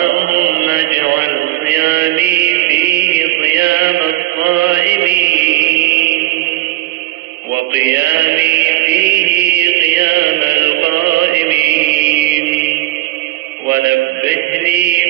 اللهم اجعل صيامي فيه صيام الصائمين، وقيامي فيه قيام القائمين، ونبهني